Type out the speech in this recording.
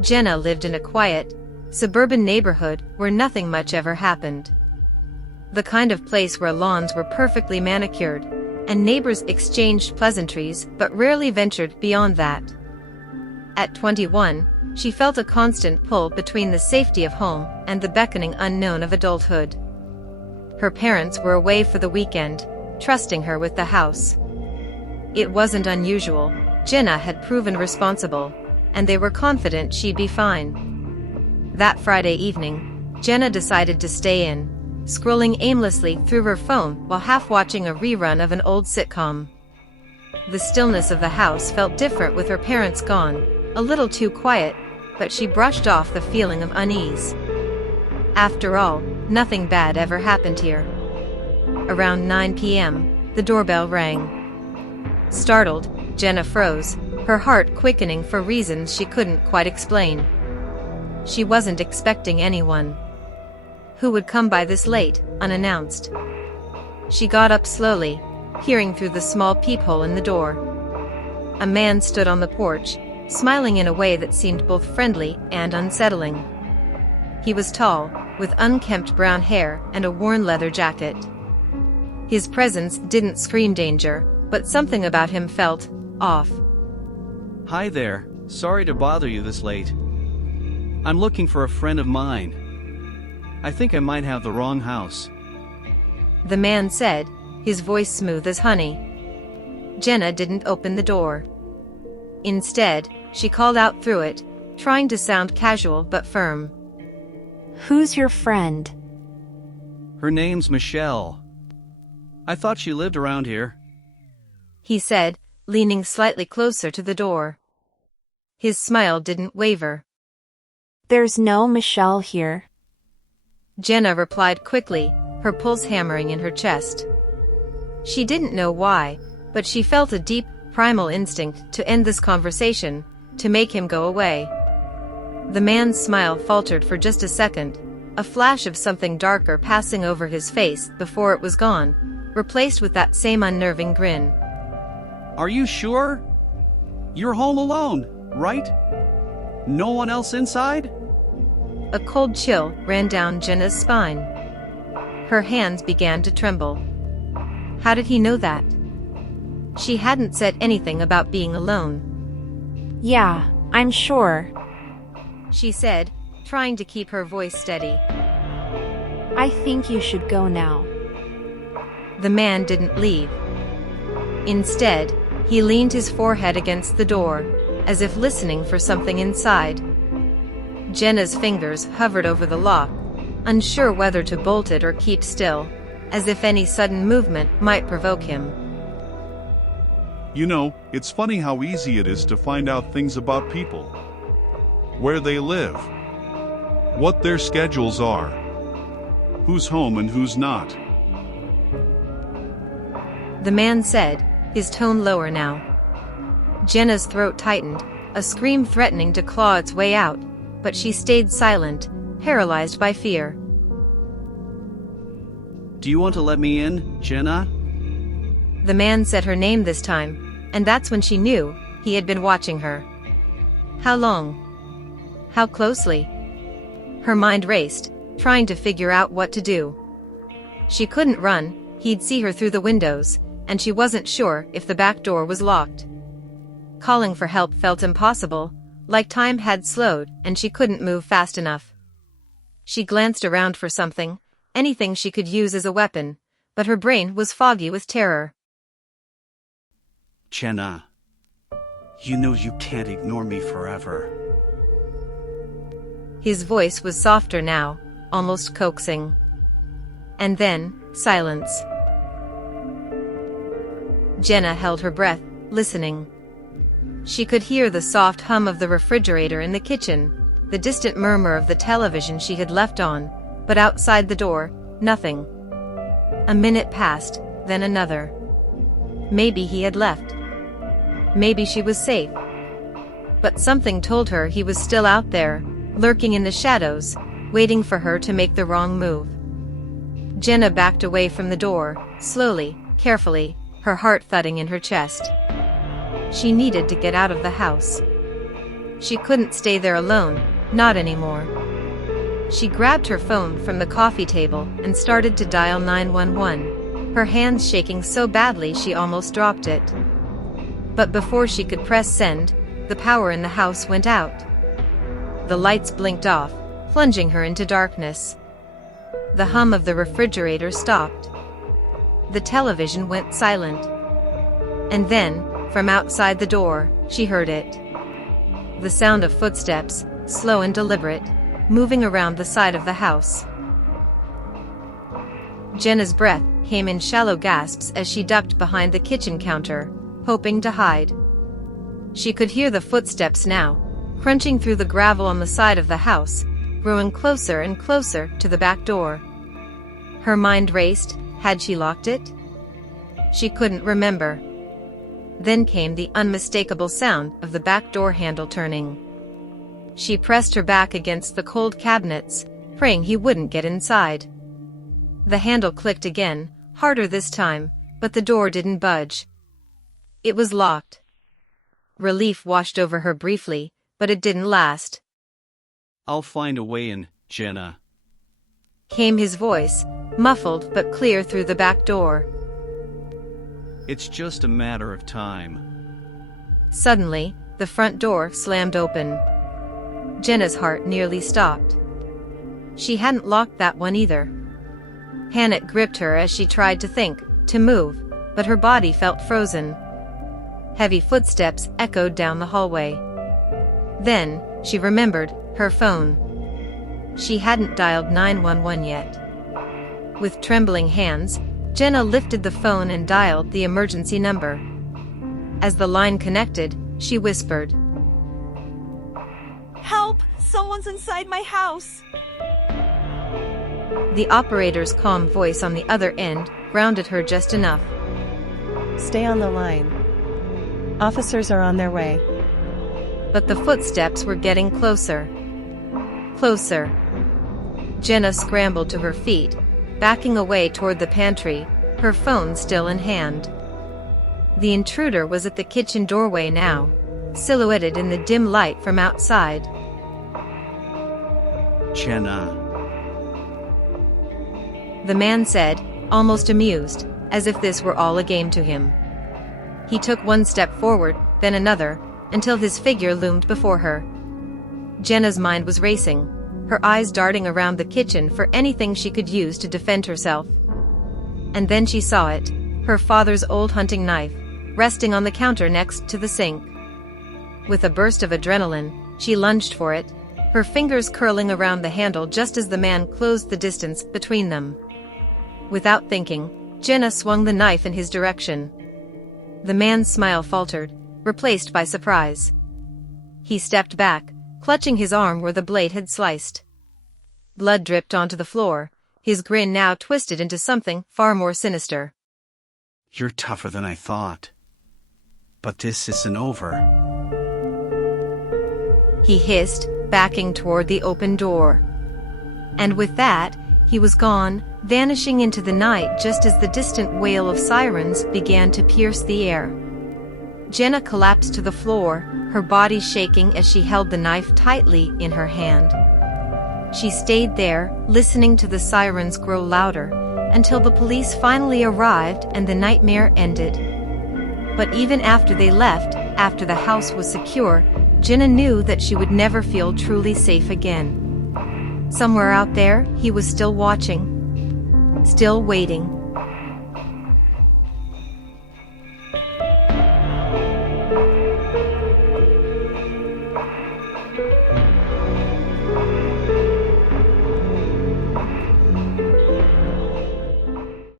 Jenna lived in a quiet, suburban neighborhood where nothing much ever happened. The kind of place where lawns were perfectly manicured, and neighbors exchanged pleasantries but rarely ventured beyond that. At 21, she felt a constant pull between the safety of home and the beckoning unknown of adulthood. Her parents were away for the weekend, trusting her with the house. It wasn't unusual. Jenna had proven responsible, and they were confident she'd be fine. That Friday evening, Jenna decided to stay in, scrolling aimlessly through her phone while half watching a rerun of an old sitcom. The stillness of the house felt different with her parents gone, a little too quiet, but she brushed off the feeling of unease. After all, nothing bad ever happened here. Around 9 p.m., the doorbell rang. Startled, Jenna froze, her heart quickening for reasons she couldn't quite explain. She wasn't expecting anyone. Who would come by this late, unannounced? She got up slowly, peering through the small peephole in the door. A man stood on the porch, smiling in a way that seemed both friendly and unsettling. He was tall, with unkempt brown hair and a worn leather jacket. His presence didn't scream danger, but something about him felt off. Hi there, sorry to bother you this late. I'm looking for a friend of mine. I think I might have the wrong house. The man said, his voice smooth as honey. Jenna didn't open the door. Instead, she called out through it, trying to sound casual but firm. Who's your friend? Her name's Michelle. I thought she lived around here. He said, leaning slightly closer to the door. His smile didn't waver. There's no Michelle here. Jenna replied quickly, her pulse hammering in her chest. She didn't know why, but she felt a deep, primal instinct to end this conversation, to make him go away. The man's smile faltered for just a second, a flash of something darker passing over his face before it was gone, replaced with that same unnerving grin. Are you sure? You're home alone, right? No one else inside? A cold chill ran down Jenna's spine. Her hands began to tremble. How did he know that? She hadn't said anything about being alone. Yeah, I'm sure. She said, trying to keep her voice steady. I think you should go now. The man didn't leave. Instead, he leaned his forehead against the door, as if listening for something inside. Jenna's fingers hovered over the lock, unsure whether to bolt it or keep still, as if any sudden movement might provoke him. You know, it's funny how easy it is to find out things about people. Where they live. What their schedules are. Who's home and who's not. The man said, his tone lower now. Jenna's throat tightened, a scream threatening to claw its way out, but she stayed silent, paralyzed by fear. Do you want to let me in, Jenna? The man said her name this time, and that's when she knew he had been watching her. How long? How closely? Her mind raced, trying to figure out what to do. She couldn't run, he'd see her through the windows, and she wasn't sure if the back door was locked. Calling for help felt impossible, like time had slowed and she couldn't move fast enough. She glanced around for something, anything she could use as a weapon, but her brain was foggy with terror. Jenna, you know you can't ignore me forever. His voice was softer now, almost coaxing. And then, silence. Jenna held her breath, listening. She could hear the soft hum of the refrigerator in the kitchen, the distant murmur of the television she had left on, but outside the door, nothing. A minute passed, then another. Maybe he had left. Maybe she was safe. But something told her he was still out there, lurking in the shadows, waiting for her to make the wrong move. Jenna backed away from the door, slowly, carefully, her heart thudding in her chest. She needed to get out of the house. She couldn't stay there alone, not anymore. She grabbed her phone from the coffee table and started to dial 911, her hands shaking so badly she almost dropped it. But before she could press send, the power in the house went out. The lights blinked off, plunging her into darkness. The hum of the refrigerator stopped. The television went silent. And then, from outside the door, she heard it. The sound of footsteps, slow and deliberate, moving around the side of the house. Jenna's breath came in shallow gasps as she ducked behind the kitchen counter, hoping to hide. She could hear the footsteps now, crunching through the gravel on the side of the house, growing closer and closer to the back door. Her mind raced. Had she locked it? She couldn't remember. Then came the unmistakable sound of the back door handle turning. She pressed her back against the cold cabinets, praying he wouldn't get inside. The handle clicked again, harder this time, but the door didn't budge. It was locked. Relief washed over her briefly, but it didn't last. I'll find a way in, Jenna. Came his voice, muffled but clear through the back door. It's just a matter of time. Suddenly, the front door slammed open. Jenna's heart nearly stopped. She hadn't locked that one either. Panic gripped her as she tried to think, to move, but her body felt frozen. Heavy footsteps echoed down the hallway. Then, she remembered her phone. She hadn't dialed 911 yet. With trembling hands, Jenna lifted the phone and dialed the emergency number. As the line connected, she whispered, "Help! Someone's inside my house!" The operator's calm voice on the other end grounded her just enough. Stay on the line. Officers are on their way. But the footsteps were getting closer. Closer. Jenna scrambled to her feet, backing away toward the pantry, her phone still in hand. The intruder was at the kitchen doorway now, silhouetted in the dim light from outside. Jenna. The man said, almost amused, as if this were all a game to him. He took one step forward, then another, until his figure loomed before her. Jenna's mind was racing, her eyes darting around the kitchen for anything she could use to defend herself. And then she saw it, her father's old hunting knife, resting on the counter next to the sink. With a burst of adrenaline, she lunged for it, her fingers curling around the handle just as the man closed the distance between them. Without thinking, Jenna swung the knife in his direction. The man's smile faltered, replaced by surprise. He stepped back, clutching his arm where the blade had sliced. Blood dripped onto the floor, his grin now twisted into something far more sinister. You're tougher than I thought. But this isn't over. He hissed, backing toward the open door. And with that, he was gone, vanishing into the night just as the distant wail of sirens began to pierce the air. Jenna collapsed to the floor, her body shaking as she held the knife tightly in her hand. She stayed there, listening to the sirens grow louder, until the police finally arrived and the nightmare ended. But even after they left, after the house was secure, Jenna knew that she would never feel truly safe again. Somewhere out there, he was still watching, still waiting.